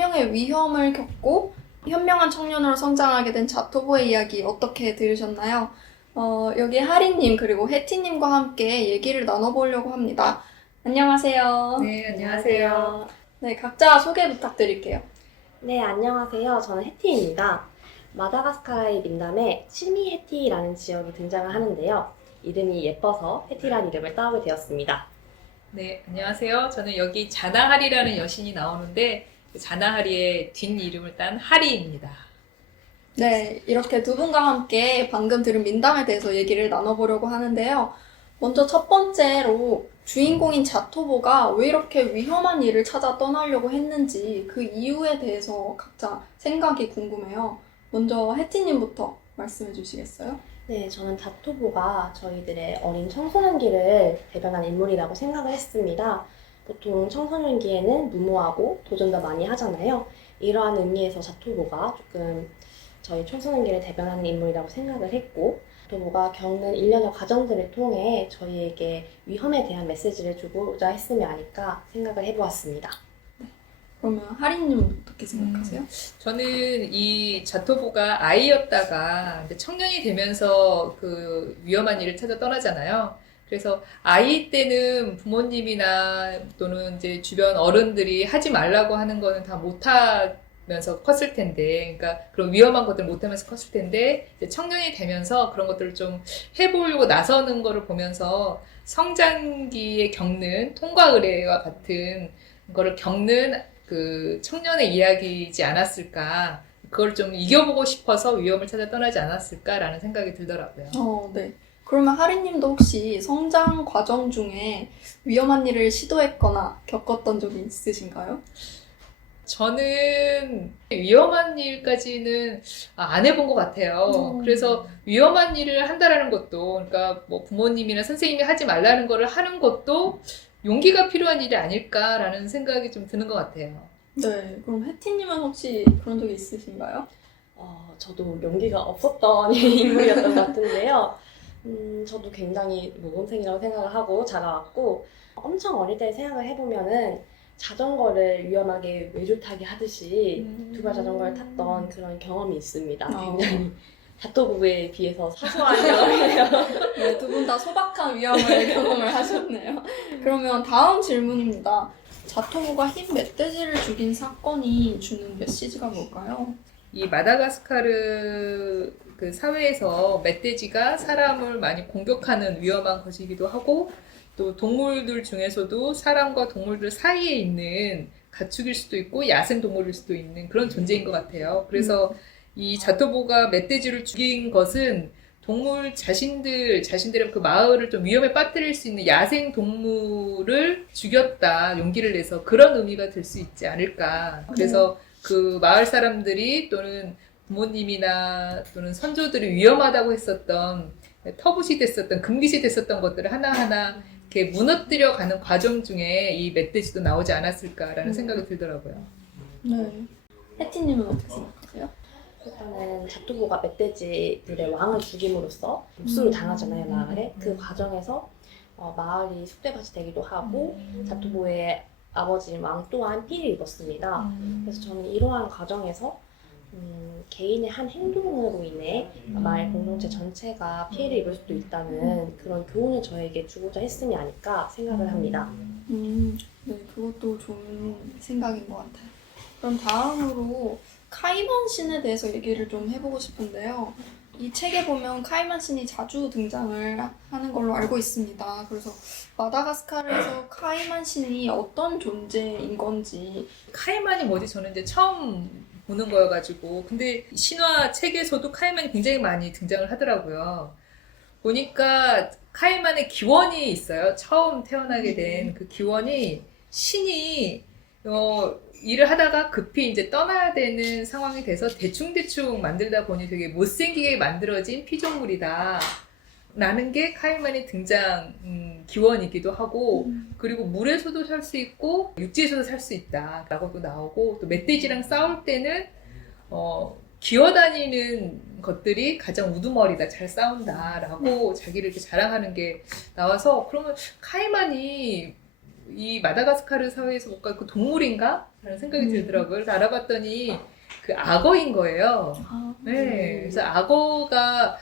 생명의 위험을 겪고 현명한 청년으로 성장하게 된 자토보의 이야기 어떻게 들으셨나요? 여기 하리님 그리고 혜티님과 함께 얘기를 나눠보려고 합니다. 안녕하세요. 네, 안녕하세요. 네, 각자 소개 부탁드릴게요. 네, 안녕하세요. 저는 해티입니다. 마다가스카르의 민담에 시미 해티라는 지역이 등장을 하는데요. 이름이 예뻐서 해티라는 이름을 따오게 되었습니다. 네, 안녕하세요. 저는 여기 자나하리라는 여신이 나오는데 그 자나하리의 뒷 이름을 딴 하리입니다. 네, 이렇게 두 분과 함께 방금 들은 민담에 대해서 얘기를 나눠보려고 하는데요. 먼저 첫 번째로 주인공인 자토보가 왜 이렇게 위험한 일을 찾아 떠나려고 했는지 그 이유에 대해서 각자 생각이 궁금해요. 먼저 혜티님부터 말씀해 주시겠어요? 네, 저는 자토보가 저희들의 어린 청소년기를 대변한 인물이라고 생각을 했습니다. 보통 청소년기에는 무모하고 도전도 많이 하잖아요. 이러한 의미에서 자토보가 조금 저희 청소년기를 대변하는 인물이라고 생각을 했고, 자토보가 겪는 일련의 과정들을 통해 저희에게 위험에 대한 메시지를 주고자 했음이 아닐까 생각을 해보았습니다. 그러면 하리님 어떻게 생각하세요? 저는 이 자토보가 아이였다가 이제 청년이 되면서 그 위험한 일을 찾아 떠나잖아요. 그래서 아이 때는 부모님이나 또는 이제 주변 어른들이 하지 말라고 하는 거는 다 못하면서 컸을 텐데, 그러니까 그런 위험한 것들 못하면서 컸을 텐데, 이제 청년이 되면서 그런 것들을 좀 해보려고 나서는 거를 보면서 성장기에 겪는 통과 의례와 같은 거를 겪는 그 청년의 이야기이지 않았을까. 그걸 좀 이겨보고 싶어서 위험을 찾아 떠나지 않았을까라는 생각이 들더라고요. 네. 그러면 하리님도 혹시 성장 과정 중에 위험한 일을 시도했거나 겪었던 적이 있으신가요? 저는 위험한 일까지는 안 해본 것 같아요. 그래서 위험한 일을 한다라는 것도, 그러니까 뭐 부모님이나 선생님이 하지 말라는 거를 하는 것도 용기가 필요한 일이 아닐까라는 생각이 좀 드는 것 같아요. 네. 그럼 혜티님은 혹시 그런 적이 있으신가요? 저도 용기가 없었던 인물이었던 것 같은데요. 저도 굉장히 모범생이라고 생각을 하고 자라왔고, 엄청 어릴 때 생각을 해보면은 자전거를 위험하게 외줄타기 하듯이 두발 자전거를 탔던 그런 경험이 있습니다. 굉장히 자토부부에 비해서 사소한 경험이에요. 네, 두 분 다 소박한 위험을 경험을 하셨네요. 그러면 다음 질문입니다. 자토보가 흰 멧돼지를 죽인 사건이 주는 메시지가 뭘까요? 이 마다가스카르 그 사회에서 멧돼지가 사람을 많이 공격하는 위험한 것이기도 하고, 또 동물들 중에서도 사람과 동물들 사이에 있는 가축일 수도 있고 야생 동물일 수도 있는 그런 존재인 것 같아요. 그래서 이 자토보가 멧돼지를 죽인 것은 동물 자신들의 그 마을을 좀 위험에 빠뜨릴 수 있는 야생 동물을 죽였다, 용기를 내서 그런 의미가 될 수 있지 않을까. 그래서 그 마을 사람들이 또는 부모님이나 또는 선조들이 위험하다고 했었던, 터부시 됐었던, 금기시 됐었던 것들을 하나하나 이렇게 무너뜨려 가는 과정 중에 이 멧돼지도 나오지 않았을까라는 생각이 들더라고요. 네. 혜티님은 어떻게 생각하세요? 일단은 자토보가 멧돼지들의 왕을 죽임으로써 목숨을 당하잖아요, 마을에. 그 과정에서 마을이 쑥대밭이 되기도 하고 자토보의 아버지 왕 또한 피해를 입었습니다. 그래서 저는 이러한 과정에서 개인의 한 행동으로 인해 마을 공동체 전체가 피해를 입을 수도 있다는 그런 교훈을 저에게 주고자 했음이 아닐까 생각을 합니다. 네, 그것도 좋은 생각인 것 같아요. 그럼 다음으로 카이만 신에 대해서 얘기를 좀 해보고 싶은데요. 이 책에 보면 카이만 신이 자주 등장을 하는 걸로 알고 있습니다. 그래서 마다가스카르에서 카이만 신이 어떤 존재인 건지. 카이만이 뭐지? 저는 이제 처음 보는 거여가지고. 근데 신화 책에서도 카이만이 굉장히 많이 등장을 하더라고요. 보니까 카이만의 기원이 있어요. 처음 태어나게 된 그 기원이 신이 일을 하다가 급히 이제 떠나야 되는 상황이 돼서 대충대충 만들다 보니 되게 못생기게 만들어진 피조물이다 라는 게 카이만의 등장 기원이기도 하고, 그리고 물에서도 살 수 있고 육지에서도 살 수 있다 라고도 나오고, 또 멧돼지랑 싸울 때는 기어다니는 것들이 가장 우두머리다, 잘 싸운다 라고 자기를 이렇게 자랑하는 게 나와서, 그러면 카이만이 이 마다가스카르 사회에서 뭔가 그 동물인가? 라는 생각이 들더라고요. 그래서 알아봤더니 그 악어인 거예요. 아, 네, 그래서 악어가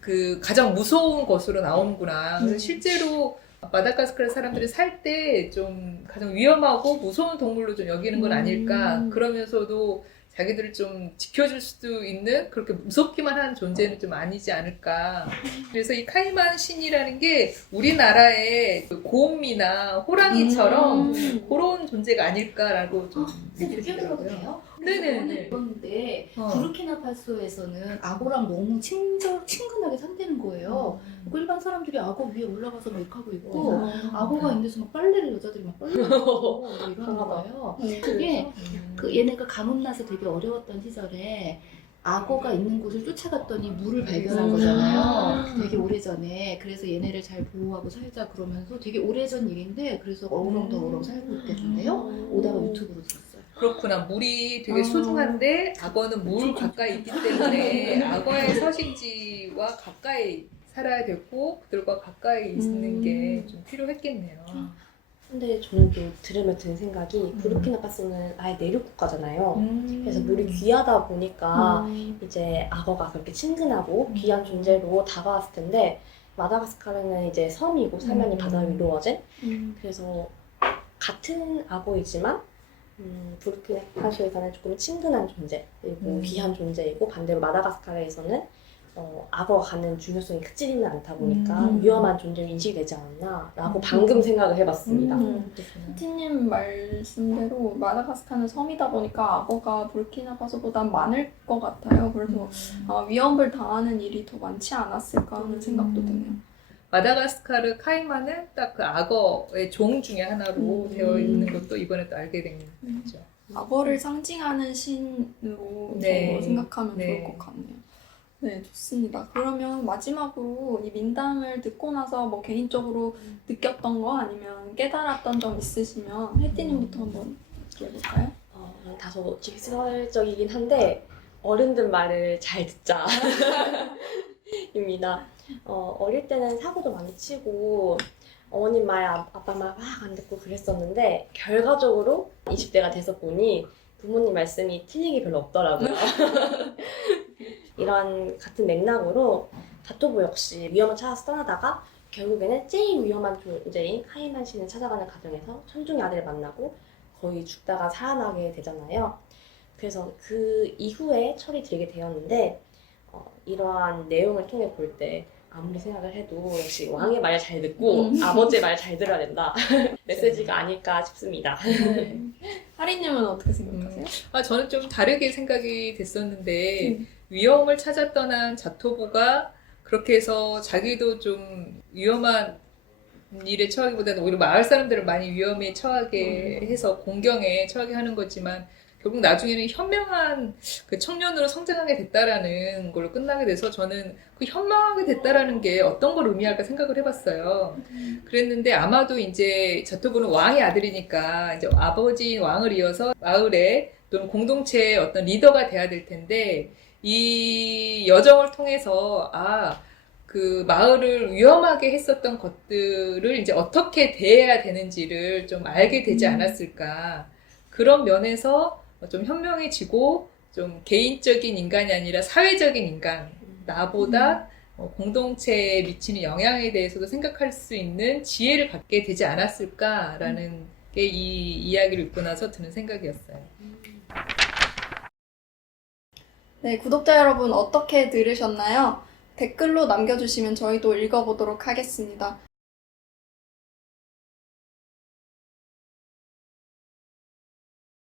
그 가장 무서운 것으로 나오는구나. 그래서 실제로 마다가스카르 사람들이 살 때 좀 가장 위험하고 무서운 동물로 좀 여기는 건 아닐까. 그러면서도 자기들을 좀 지켜줄 수도 있는 그렇게 무섭기만 한 존재는 좀 아니지 않을까. 그래서 이 카이만 신이라는 게 우리나라의 그 곰이나 호랑이처럼 그런 존재가 아닐까라고 좀 선생님 얘기를 얘기해도 들더라고요. 돼요? 네네네. 오늘 입었는데 어. 부르키나파소에서는 악어랑 너무 친근하게 산대는 거예요. 그 일반 사람들이 악어 위에 올라가서 막 이렇게 하고 있고 악어가 있는 데서 막 빨래를 여자들이 막 빨래를 하고 뭐 이러는 거예요. 그게 그 얘네가 가뭄 나서 되게 어려웠던 시절에 악어가 있는 곳을 쫓아갔더니 물을 발견한 거잖아요. 되게 오래전에. 그래서 얘네를 잘 보호하고 살자 그러면서 되게 오래전 일인데 그래서 어우렁더우렁 살고 있대던데요. 오다가 유튜브로 봤어요. 그렇구나. 물이 되게 소중한데 악어는 물 가까이 있기 때문에 악어의 서식지와 가까이 살아야 되고 그들과 가까이 있는 게 좀 필요했겠네요. 근데 저는 또 들으면 드는 생각이 부르키나파소는 아예 내륙 국가잖아요. 그래서 물이 귀하다 보니까 이제 악어가 그렇게 친근하고 귀한 존재로 다가왔을 텐데 마다가스카르는 이제 섬이고 사면이 바다 위로 이루어진 그래서 같은 악어이지만 부르키나파소에서는 조금 친근한 존재 그리고 귀한 존재이고 반대로 마다가스카르에서는 악어가 갖는 중요성이 크지는 않다 보니까 위험한 존재로 인식이 되지 않았나라고 방금 생각을 해봤습니다. 티님 말씀대로 마다가스카르는 섬이다 보니까 악어가 부르키나파소보단 많을 것 같아요. 그래서 위협을 당하는 일이 더 많지 않았을까 하는 생각도 드네요. 마다가스카르 카이만은 딱 그 악어의 종 중에 하나로 되어 있는 것도 이번에 또 알게 된 거죠. 악어를 상징하는 신으로 네. 생각하면 네. 좋을 것 같네요. 네, 좋습니다. 그러면 마지막으로 이 민담을 듣고 나서 뭐 개인적으로 느꼈던 거 아니면 깨달았던 점 있으시면 혜띠님부터 한번 얘기해볼까요? 다소 직설적이긴 한데 어른들 말을 잘 듣자 입니다. 어릴 때는 사고도 많이 치고 어머님 말, 아빠 말 막 안 듣고 그랬었는데 결과적으로 20대가 돼서 보니 부모님 말씀이 틀린 게 별로 없더라고요. 이런 같은 맥락으로 다토부 역시 위험을 찾아서 떠나다가 결국에는 제일 위험한 존재인 카이만 씨를 찾아가는 과정에서 천중의 아들을 만나고 거의 죽다가 살아나게 되잖아요. 그래서 그 이후에 철이 들게 되었는데 이러한 내용을 통해 볼 때 아무리 생각을 해도 역시 왕의 말 잘 듣고 아버지의 말 잘 들어야 된다 메시지가 아닐까 싶습니다. 네. 하리님은 어떻게 생각하세요? 저는 좀 다르게 생각이 됐었는데 위험을 찾아 떠난 자토부가 그렇게 해서 자기도 좀 위험한 일에 처하기보다는 오히려 마을 사람들을 많이 위험에 처하게 해서 공경에 처하게 하는 거지만 결국 나중에는 현명한 그 청년으로 성장하게 됐다라는 걸로 끝나게 돼서 저는 그 현명하게 됐다라는 게 어떤 걸 의미할까 생각을 해봤어요. 그랬는데 아마도 이제 자토부는 왕의 아들이니까 이제 아버지 왕을 이어서 마을에 또는 공동체의 어떤 리더가 돼야 될 텐데 이 여정을 통해서 그 마을을 위험하게 했었던 것들을 이제 어떻게 대해야 되는지를 좀 알게 되지 않았을까. 그런 면에서 좀 현명해지고 좀 개인적인 인간이 아니라 사회적인 인간, 나보다 공동체에 미치는 영향에 대해서도 생각할 수 있는 지혜를 갖게 되지 않았을까라는 게 이 이야기를 읽고 나서 드는 생각이었어요. 네, 구독자 여러분 어떻게 들으셨나요? 댓글로 남겨주시면 저희도 읽어보도록 하겠습니다.